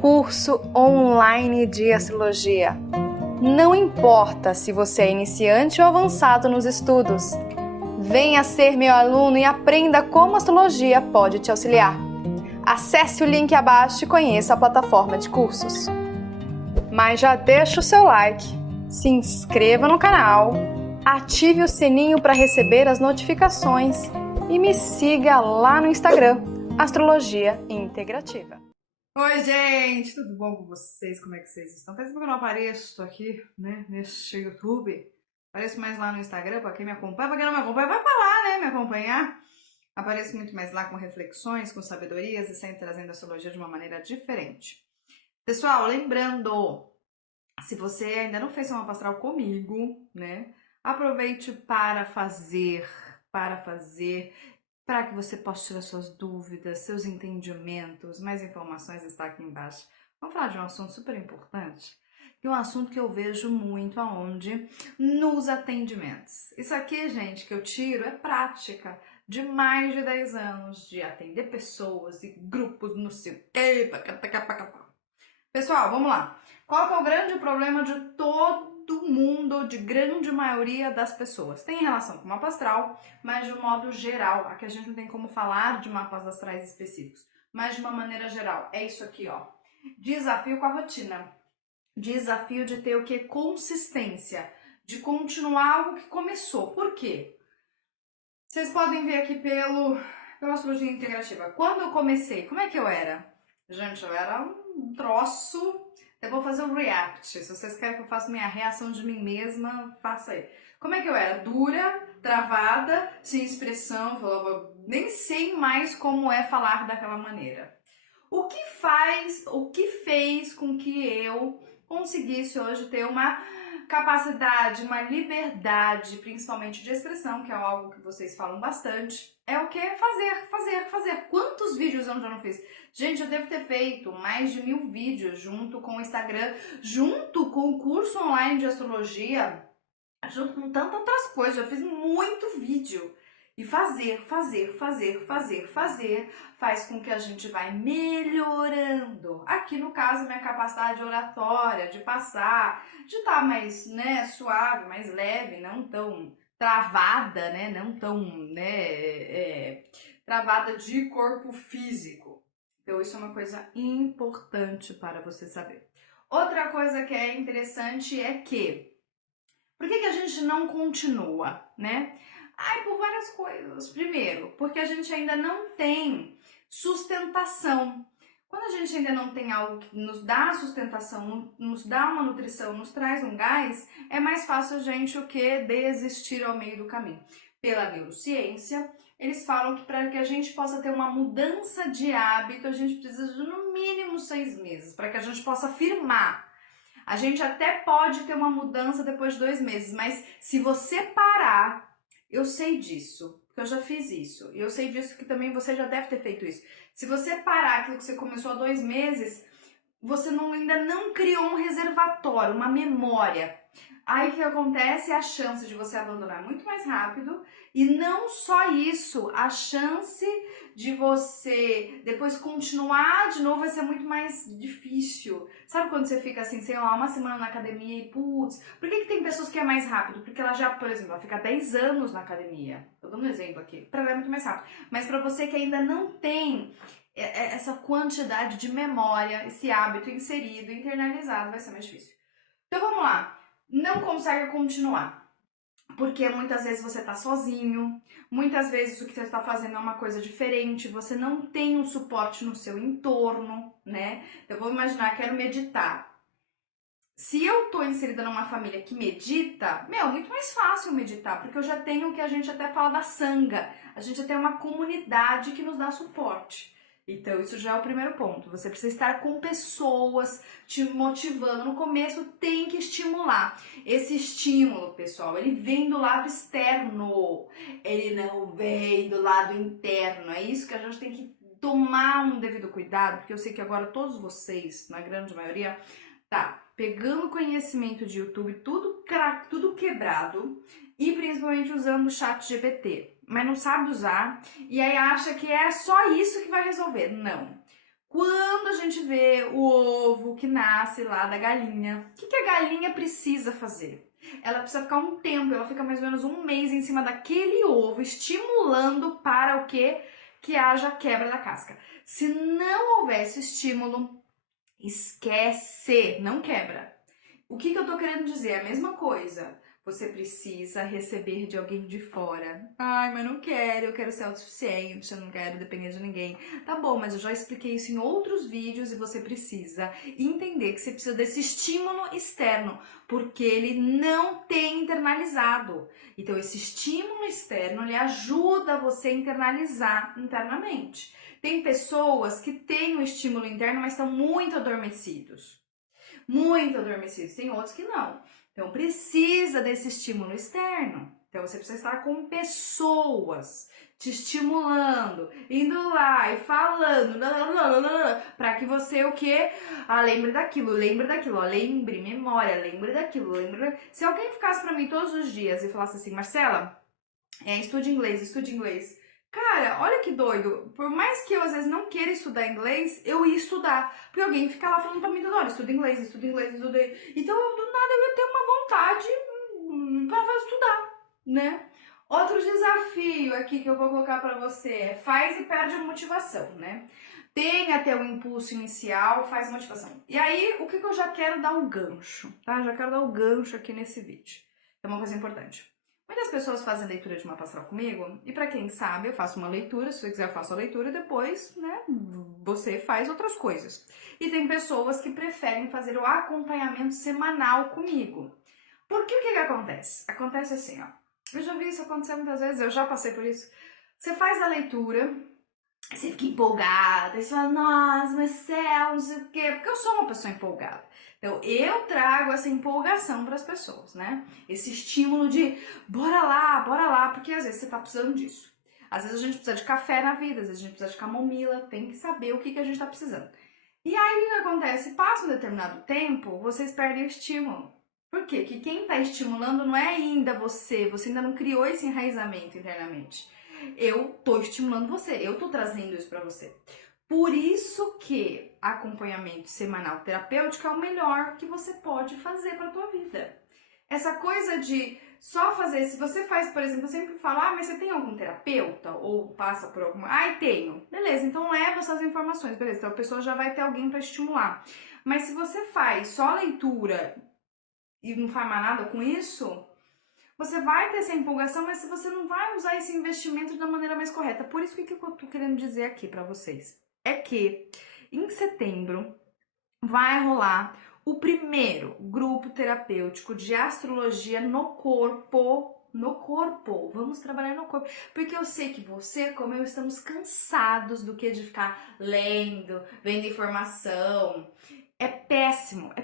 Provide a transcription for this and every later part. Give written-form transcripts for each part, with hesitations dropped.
curso online de astrologia. Não importa se você é iniciante ou avançado nos estudos. Venha ser meu aluno e aprenda como a astrologia pode te auxiliar. Acesse o link abaixo e conheça a plataforma de cursos. Mas já deixa o seu like, se inscreva no canal, ative o sininho para receber as notificações e me siga lá no Instagram, Astrologia Integrativa. Oi, gente, tudo bom com vocês? Como é que vocês estão? Faz tempo que eu não apareço aqui, né, neste YouTube. Apareço mais lá no Instagram, para quem me acompanha. Para quem não me acompanha, vai para lá, né, me acompanhar. Apareço muito mais lá com reflexões, com sabedorias e sempre trazendo a astrologia de uma maneira diferente. Pessoal, lembrando, se você ainda não fez uma astral comigo, né, aproveite para que você possa tirar suas dúvidas, seus entendimentos, mais informações está aqui embaixo. Vamos falar de um assunto super importante, e um assunto que eu vejo muito aonde? Nos atendimentos. Isso aqui, gente, que eu tiro é prática de mais de 10 anos de atender pessoas e grupos, não sei o quê. Pessoal, vamos lá. Qual que é o grande problema de todo mundo, de grande maioria das pessoas? Tem relação com o mapa astral, mas de um modo geral. Aqui a gente não tem como falar de mapas astrais específicos, mas de uma maneira geral. É isso aqui, ó. Desafio com a rotina. Desafio de ter o que? Consistência. De continuar algo que começou. Por quê? Vocês podem ver aqui pela astrologia integrativa. Quando eu comecei, como é que eu era? Gente, eu era um troço. Eu vou fazer um react. Se vocês querem que eu faça minha reação de mim mesma, faça aí. Como é que eu era? Dura, travada, sem expressão, falava, nem sei mais como é falar daquela maneira. O que fez com que eu conseguisse hoje ter uma capacidade, uma liberdade, principalmente de expressão, que é algo que vocês falam bastante, é o que? Fazer. Quantos vídeos eu já não fiz? Gente, eu devo ter feito mais de 1000 vídeos junto com o Instagram, junto com o curso online de astrologia, junto com tantas outras coisas. Eu fiz muito vídeo. E fazer faz com que a gente vai melhorando. Aqui no caso, minha capacidade oratória, de passar, de estar mais, né, suave, mais leve, não tão travada, né, não tão, né, travada de corpo físico. Então isso é uma coisa importante para você saber. Outra coisa que é interessante é que, por que a gente não continua, né? Por várias coisas. Primeiro, porque a gente ainda não tem sustentação. Quando a gente ainda não tem algo que nos dá sustentação, nos dá uma nutrição, nos traz um gás, é mais fácil a gente o que? Desistir ao meio do caminho. Pela neurociência, eles falam que para que a gente possa ter uma mudança de hábito, a gente precisa de no mínimo 6 meses, para que a gente possa firmar. A gente até pode ter uma mudança depois de 2 meses, mas se você parar, eu sei disso, porque eu já fiz isso, e eu sei disso que também você já deve ter feito isso. Se você parar aquilo que você começou há 2 meses, você ainda não criou um reservatório, uma memória. Aí o que acontece? A chance de você abandonar muito mais rápido, e não só isso, a chance de você depois continuar de novo vai ser muito mais difícil. Sabe quando você fica assim, sei lá, uma semana na academia e putz, por que tem pessoas que é mais rápido? Porque ela já, por exemplo, ela fica 10 anos na academia. Tô dando um exemplo aqui, pra ela é muito mais rápido. Mas pra você que ainda não tem essa quantidade de memória, esse hábito inserido, internalizado, vai ser mais difícil. Então vamos lá, não consegue continuar, porque muitas vezes você tá sozinho, muitas vezes o que você tá fazendo é uma coisa diferente, você não tem um suporte no seu entorno, né? Então vamos imaginar, quero meditar. Se eu tô inserida numa família que medita, é muito mais fácil meditar, porque eu já tenho o que a gente até fala da sanga, a gente já tem uma comunidade que nos dá suporte. Então isso já é o primeiro ponto, você precisa estar com pessoas te motivando. No começo tem que estimular. Esse estímulo, pessoal, ele vem do lado externo, ele não vem do lado interno. É isso que a gente tem que tomar um devido cuidado, porque eu sei que agora todos vocês, na grande maioria, tá pegando conhecimento de YouTube, tudo quebrado, e principalmente usando o chat GPT, mas não sabe usar, e aí acha que é só isso que vai resolver. Não. Quando a gente vê o que nasce lá da galinha. O que a galinha precisa fazer? Ela precisa ficar um tempo, ela fica mais ou menos um mês em cima daquele ovo, estimulando para o quê? Que haja quebra da casca. Se não houvesse estímulo, esquece, não quebra. O que eu tô querendo dizer? É a mesma coisa. Você precisa receber de alguém de fora. Ai, mas não quero, eu quero ser autossuficiente, eu não quero depender de ninguém. Tá bom, mas eu já expliquei isso em outros vídeos e você precisa entender que você precisa desse estímulo externo, porque ele não tem internalizado. Então, esse estímulo externo, ele ajuda você a internalizar internamente. Tem pessoas que têm o estímulo interno, mas estão muito adormecidos. Muito adormecidos. Tem outros que não. Então, precisa desse estímulo externo. Então, você precisa estar com pessoas te estimulando, indo lá e falando, para que você o quê? Lembre daquilo, lembre, memória, lembre daquilo, lembre. Se alguém ficasse para mim todos os dias e falasse assim, Marcela, estude inglês, estude inglês. Cara, olha que doido. Por mais que eu às vezes não queira estudar inglês, eu ia estudar. Porque alguém fica lá falando pra mim toda hora, estuda inglês, estuda inglês, estuda inglês. Então, do nada, eu ia ter uma vontade pra estudar, né? Outro desafio aqui que eu vou colocar pra você é faz e perde a motivação, né? Tem até o impulso inicial, faz motivação. E aí, o que eu já quero dar um gancho, tá? Já quero dar um gancho aqui nesse vídeo. É uma coisa importante. Muitas pessoas fazem leitura de mapa astral comigo, e para quem sabe, eu faço uma leitura, se você quiser eu faço a leitura e depois, né, você faz outras coisas. E tem pessoas que preferem fazer o acompanhamento semanal comigo. Porque o que acontece? Acontece assim, ó, eu já vi isso acontecer muitas vezes, eu já passei por isso. Você faz a leitura, você fica empolgada, e você fala, nossa, Marcela, não sei o quê, porque eu sou uma pessoa empolgada. Então, eu trago essa empolgação para as pessoas, né? Esse estímulo de bora lá, porque às vezes você tá precisando disso. Às vezes a gente precisa de café na vida, às vezes a gente precisa de camomila, tem que saber o que a gente tá precisando. E aí, o que acontece? Passa um determinado tempo, vocês perdem o estímulo. Por quê? Que quem tá estimulando não é ainda você ainda não criou esse enraizamento internamente. Eu tô estimulando você, eu tô trazendo isso pra você. Por isso que acompanhamento semanal terapêutico é o melhor que você pode fazer pra tua vida. Essa coisa de só fazer, se você faz, por exemplo, eu sempre falo, mas você tem algum terapeuta? Ou passa por alguma... Tenho. Beleza, então leva essas informações, beleza, então a pessoa já vai ter alguém pra estimular. Mas se você faz só leitura e não faz mais nada com isso, você vai ter essa empolgação, mas você não vai usar esse investimento da maneira mais correta. Por isso, o que eu tô querendo dizer aqui pra vocês? É que em setembro vai rolar o primeiro grupo terapêutico de astrologia no corpo. No corpo, vamos trabalhar no corpo, porque eu sei que você, como eu, estamos cansados do que de ficar lendo, vendo informação. É péssimo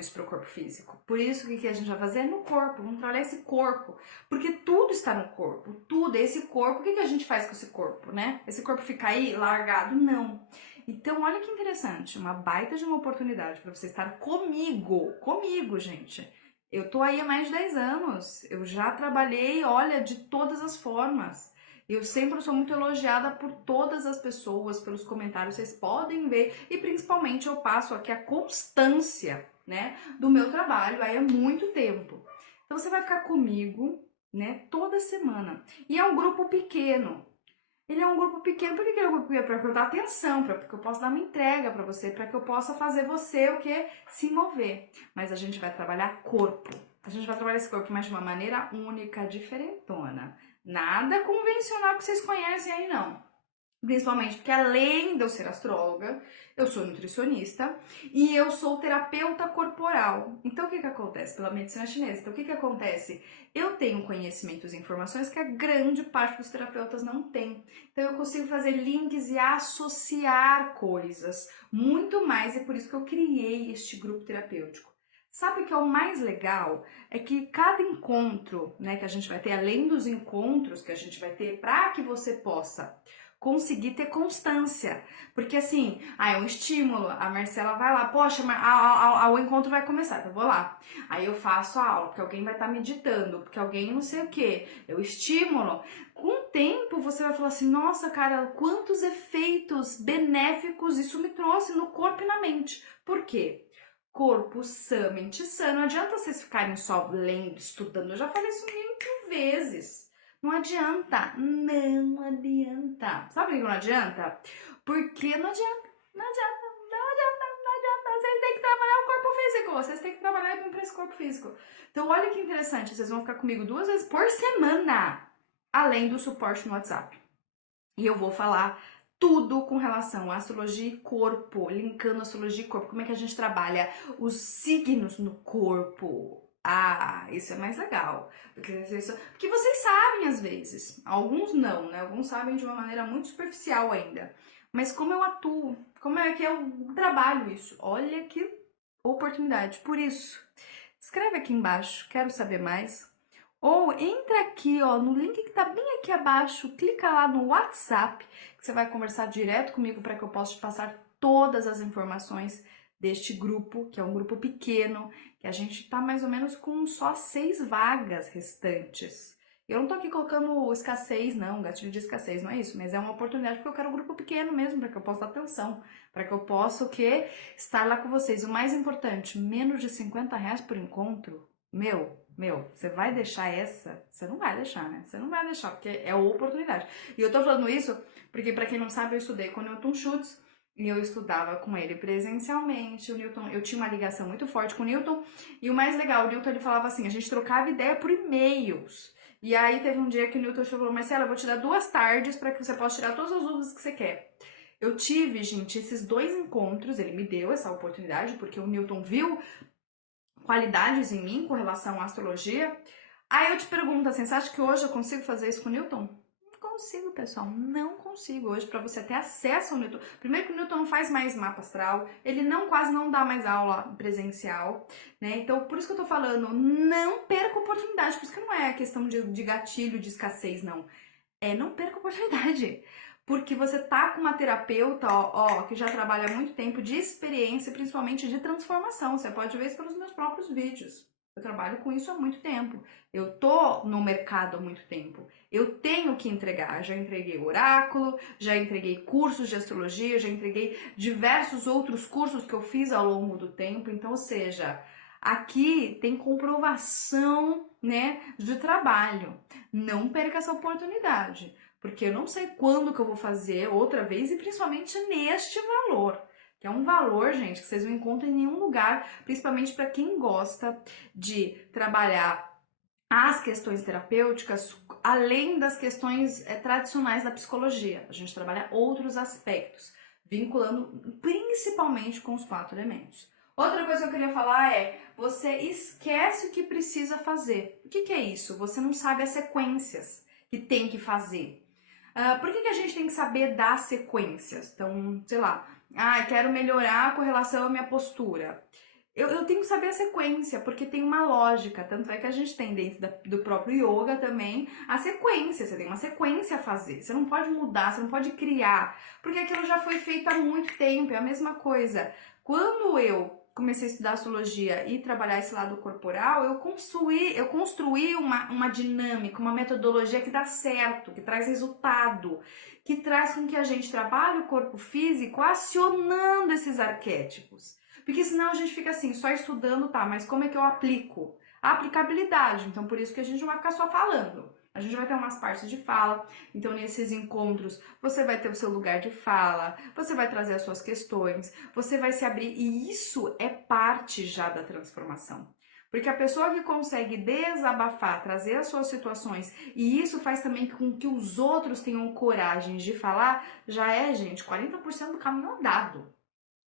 isso para o corpo físico. Por isso, o que a gente vai fazer é no corpo, vamos trabalhar esse corpo. Porque tudo está no corpo, tudo. Esse corpo, o que a gente faz com esse corpo, né? Esse corpo fica aí largado? Não. Então, olha que interessante, uma baita de uma oportunidade para você estar comigo, gente. Eu tô aí há mais de 10 anos, eu já trabalhei, olha, de todas as formas. Eu sempre sou muito elogiada por todas as pessoas, pelos comentários, vocês podem ver. E principalmente eu passo aqui a constância, né, do meu trabalho aí há muito tempo. Então você vai ficar comigo, né, toda semana. E é um grupo pequeno. Ele é um grupo pequeno. Por que ele é um grupo pequeno? Para que eu dar atenção, para que eu possa dar uma entrega para você, para que eu possa fazer você o quê? Se mover. Mas a gente vai trabalhar corpo. A gente vai trabalhar esse corpo, mas de uma maneira única, diferentona. Nada convencional que vocês conhecem aí, não. Principalmente porque, além de eu ser astróloga, eu sou nutricionista e eu sou terapeuta corporal. Então, o que acontece? Pela medicina chinesa. Então, o que acontece? Eu tenho conhecimentos e informações que a grande parte dos terapeutas não tem. Então, eu consigo fazer links e associar coisas muito mais. É por isso que eu criei este grupo terapêutico. Sabe o que é o mais legal? É que cada encontro, né, que a gente vai ter, além dos encontros que a gente vai ter, para que você possa conseguir ter constância. Porque assim, é um estímulo, a Marcela vai lá, poxa, o encontro vai começar, eu vou lá. Aí eu faço a aula, porque alguém vai estar meditando, porque alguém não sei o que, eu estimulo. Com o tempo você vai falar assim, nossa cara, quantos efeitos benéficos isso me trouxe no corpo e na mente. Por quê? Corpo sã, mente sã. Não adianta vocês ficarem só lendo, estudando. Eu já falei isso 1000 vezes. Não adianta. Não adianta. Sabe por que não adianta? Porque não adianta. Não adianta. Não adianta. Não adianta. Vocês têm que trabalhar o corpo físico. Vocês têm que trabalhar com esse corpo físico. Então, olha que interessante. Vocês vão ficar comigo 2 vezes por semana. Além do suporte no WhatsApp. E eu vou falar tudo com relação à astrologia e corpo, linkando astrologia e corpo, como é que a gente trabalha os signos no corpo. Ah, isso é mais legal, porque vocês sabem às vezes, alguns não, né? Alguns sabem de uma maneira muito superficial ainda, mas como eu atuo, como é que eu trabalho isso, olha que oportunidade. Por isso, escreve aqui embaixo, quero saber mais. Ou entra aqui, ó, no link que tá bem aqui abaixo, clica lá no WhatsApp, que você vai conversar direto comigo para que eu possa te passar todas as informações deste grupo, que é um grupo pequeno, que a gente tá mais ou menos com só 6 vagas restantes. Eu não tô aqui colocando escassez, não, gatilho de escassez, não é isso, mas é uma oportunidade porque eu quero um grupo pequeno mesmo, para que eu possa dar atenção, para que eu possa, o quê? Estar lá com vocês. O mais importante, menos de R$50 por encontro. Meu, você vai deixar essa? Você não vai deixar, né? Você não vai deixar, porque é a oportunidade. E eu tô falando isso porque, pra quem não sabe, eu estudei com o Newton Schultz e eu estudava com ele presencialmente. O Newton, eu tinha uma ligação muito forte com o Newton. E o mais legal, o Newton ele falava assim, a gente trocava ideia por e-mails. E aí teve um dia que o Newton falou, Marcela, eu vou te dar 2 tardes para que você possa tirar todas as dúvidas que você quer. Eu tive, gente, esses 2 encontros, ele me deu essa oportunidade, porque o Newton viu qualidades em mim com relação à astrologia. Aí eu te pergunto assim, você acha que hoje eu consigo fazer isso com o Newton? Não consigo, pessoal, não consigo. Hoje, para você ter acesso ao Newton, primeiro que o Newton não faz mais mapa astral, ele quase não dá mais aula presencial, né? Então, por isso que eu tô falando, não perca a oportunidade, por isso que não é questão de gatilho, de escassez, não. Não perca a oportunidade. Porque você tá com uma terapeuta, que já trabalha há muito tempo de experiência, principalmente de transformação. Você pode ver isso pelos meus próprios vídeos. Eu trabalho com isso há muito tempo. Eu tô no mercado há muito tempo. Eu tenho que entregar. Já entreguei oráculo, já entreguei cursos de astrologia, já entreguei diversos outros cursos que eu fiz ao longo do tempo. Então, ou seja, aqui tem comprovação, né, de trabalho. Não perca essa oportunidade. Porque eu não sei quando que eu vou fazer outra vez e principalmente neste valor. Que é um valor, gente, que vocês não encontram em nenhum lugar, principalmente para quem gosta de trabalhar as questões terapêuticas, além das questões tradicionais da psicologia. A gente trabalha outros aspectos, vinculando principalmente com os 4 elementos. Outra coisa que eu queria falar é, você esquece o que precisa fazer. O que é isso? Você não sabe as sequências que tem que fazer. Por que a gente tem que saber das sequências? Então, sei lá, quero melhorar com relação à minha postura. Eu tenho que saber a sequência, porque tem uma lógica, tanto é que a gente tem dentro do próprio yoga também a sequência, você tem uma sequência a fazer, você não pode mudar, você não pode criar, porque aquilo já foi feito há muito tempo, é a mesma coisa. Quando eu comecei a estudar astrologia e trabalhar esse lado corporal, eu construí uma dinâmica, uma metodologia que dá certo, que traz resultado, que traz com que a gente trabalhe o corpo físico acionando esses arquétipos. Porque senão a gente fica assim, só estudando, tá, mas como é que eu aplico? A aplicabilidade, então por isso que a gente não vai ficar só falando. A gente vai ter umas partes de fala, então nesses encontros você vai ter o seu lugar de fala, você vai trazer as suas questões, você vai se abrir, e isso é parte já da transformação. Porque a pessoa que consegue desabafar, trazer as suas situações, e isso faz também com que os outros tenham coragem de falar, já é, gente, 40% do caminho andado.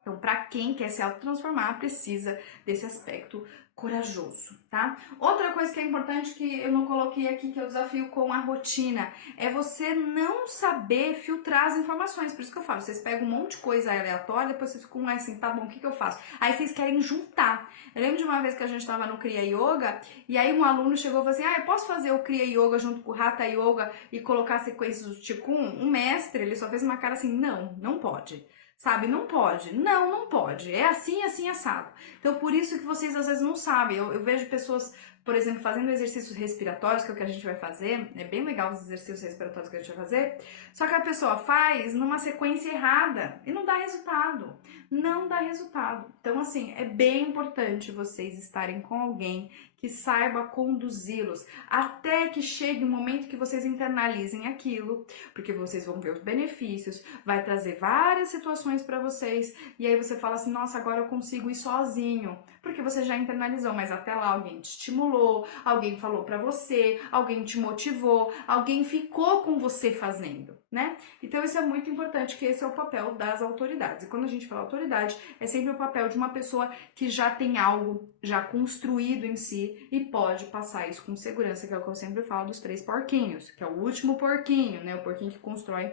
Então, para quem quer se autotransformar, precisa desse aspecto corajoso, tá? Outra coisa que é importante que eu não coloquei aqui, que é o desafio com a rotina, é você não saber filtrar as informações. Por isso que eu falo, vocês pegam um monte de coisa aleatória, depois vocês ficam assim, tá bom, o que eu faço? Aí vocês querem juntar. Eu lembro de uma vez que a gente tava no Kriya Yoga, e aí um aluno chegou e falou assim, eu posso fazer o Kriya Yoga junto com o Hatha Yoga e colocar sequências do Qigong? Um mestre, ele só fez uma cara assim, não pode. Sabe, não pode. Não pode. É assim, assado. Então, por isso que vocês às vezes não sabem. Eu vejo pessoas por exemplo, fazendo exercícios respiratórios, que é o que a gente vai fazer, é bem legal os exercícios respiratórios que a gente vai fazer, só que a pessoa faz numa sequência errada e não dá resultado. Não dá resultado. Então, assim, é bem importante vocês estarem com alguém que saiba conduzi-los, até que chegue o momento que vocês internalizem aquilo, porque vocês vão ver os benefícios, vai trazer várias situações para vocês, e aí você fala assim, nossa, agora eu consigo ir sozinho, porque você já internalizou, mas até lá alguém te estimulou, alguém falou para você, alguém te motivou, alguém ficou com você fazendo, né? Então isso é muito importante, que esse é o papel das autoridades. E quando a gente fala autoridade, é sempre o papel de uma pessoa que já tem algo já construído em si e pode passar isso com segurança, que é o que eu sempre falo dos 3 porquinhos, que é o último porquinho, né? O porquinho que constrói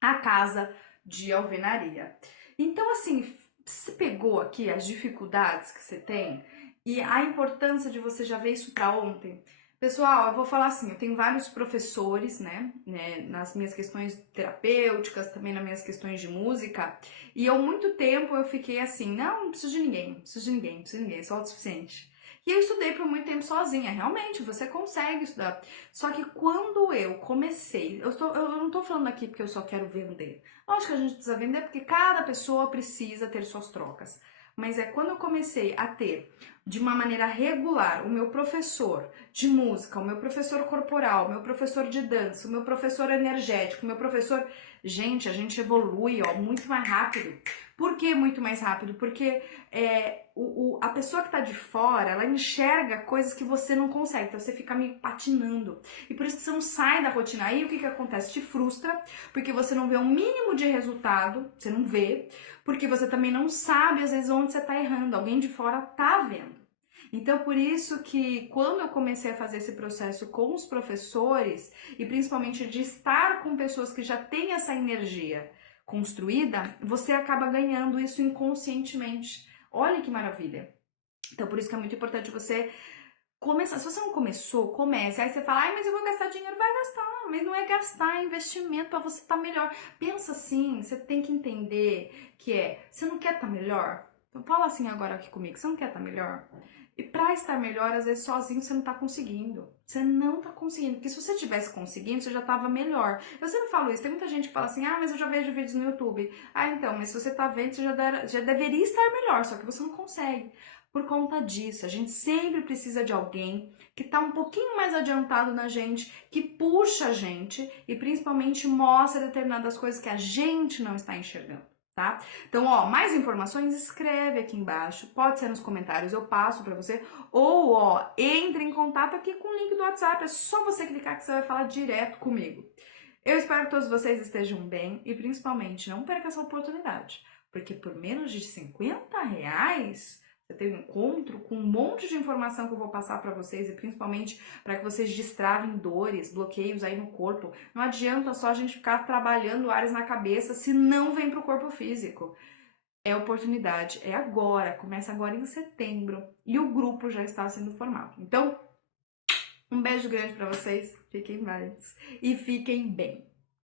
a casa de alvenaria. Então, assim, você pegou aqui as dificuldades que você tem e a importância de você já ver isso para ontem. Pessoal, eu vou falar assim, eu tenho vários professores, né, nas minhas questões terapêuticas, também nas minhas questões de música, e há muito tempo eu fiquei assim, não preciso de ninguém, não preciso de ninguém, não preciso de ninguém, sou autossuficiente. E eu estudei por muito tempo sozinha, realmente, você consegue estudar. Só que quando eu comecei, eu não tô falando aqui porque eu só quero vender. Lógico que a gente precisa vender porque cada pessoa precisa ter suas trocas. Mas é quando eu comecei a ter, de uma maneira regular, o meu professor de música, o meu professor corporal, o meu professor de dança, o meu professor energético, o meu professor... Gente, a gente evolui, ó, muito mais rápido. Por que muito mais rápido? Porque a pessoa que tá de fora, ela enxerga coisas que você não consegue, então você fica meio patinando. E por isso que você não sai da rotina. Aí o que acontece? Te frustra, porque você não vê um mínimo de resultado, você não vê, porque você também não sabe, às vezes, onde você tá errando. Alguém de fora tá vendo. Então, por isso que quando eu comecei a fazer esse processo com os professores, e principalmente de estar com pessoas que já têm essa energia construída, você acaba ganhando isso inconscientemente. Olha que maravilha! Então, por isso que é muito importante você começar. Se você não começou, comece. Aí você fala, ai, mas eu vou gastar dinheiro. Vai gastar, mas não é gastar, é investimento para você estar melhor. Pensa assim, você tem que entender que você não quer estar melhor? Então fala assim agora aqui comigo, você não quer estar melhor? E para estar melhor, às vezes sozinho você não tá conseguindo. Você não tá conseguindo. Porque se você tivesse conseguindo, você já tava melhor. Eu sempre falo isso. Tem muita gente que fala assim, ah, mas eu já vejo vídeos no YouTube. Ah, então, mas se você tá vendo, você já deveria estar melhor, só que você não consegue. Por conta disso, a gente sempre precisa de alguém que tá um pouquinho mais adiantado na gente, que puxa a gente e principalmente mostra determinadas coisas que a gente não está enxergando. Tá? Então, ó, mais informações, escreve aqui embaixo, pode ser nos comentários, eu passo pra você, ou, ó, entre em contato aqui com o link do WhatsApp, é só você clicar que você vai falar direto comigo. Eu espero que todos vocês estejam bem e, principalmente, não perca essa oportunidade, porque por menos de R$50, você tem um encontro com um monte de informação que eu vou passar para vocês e principalmente para que vocês destravem dores, bloqueios aí no corpo. Não adianta só a gente ficar trabalhando áreas na cabeça se não vem para o corpo físico. É oportunidade, é agora, começa agora em setembro e o grupo já está sendo formado. Então, um beijo grande para vocês, fiquem mais e fiquem bem.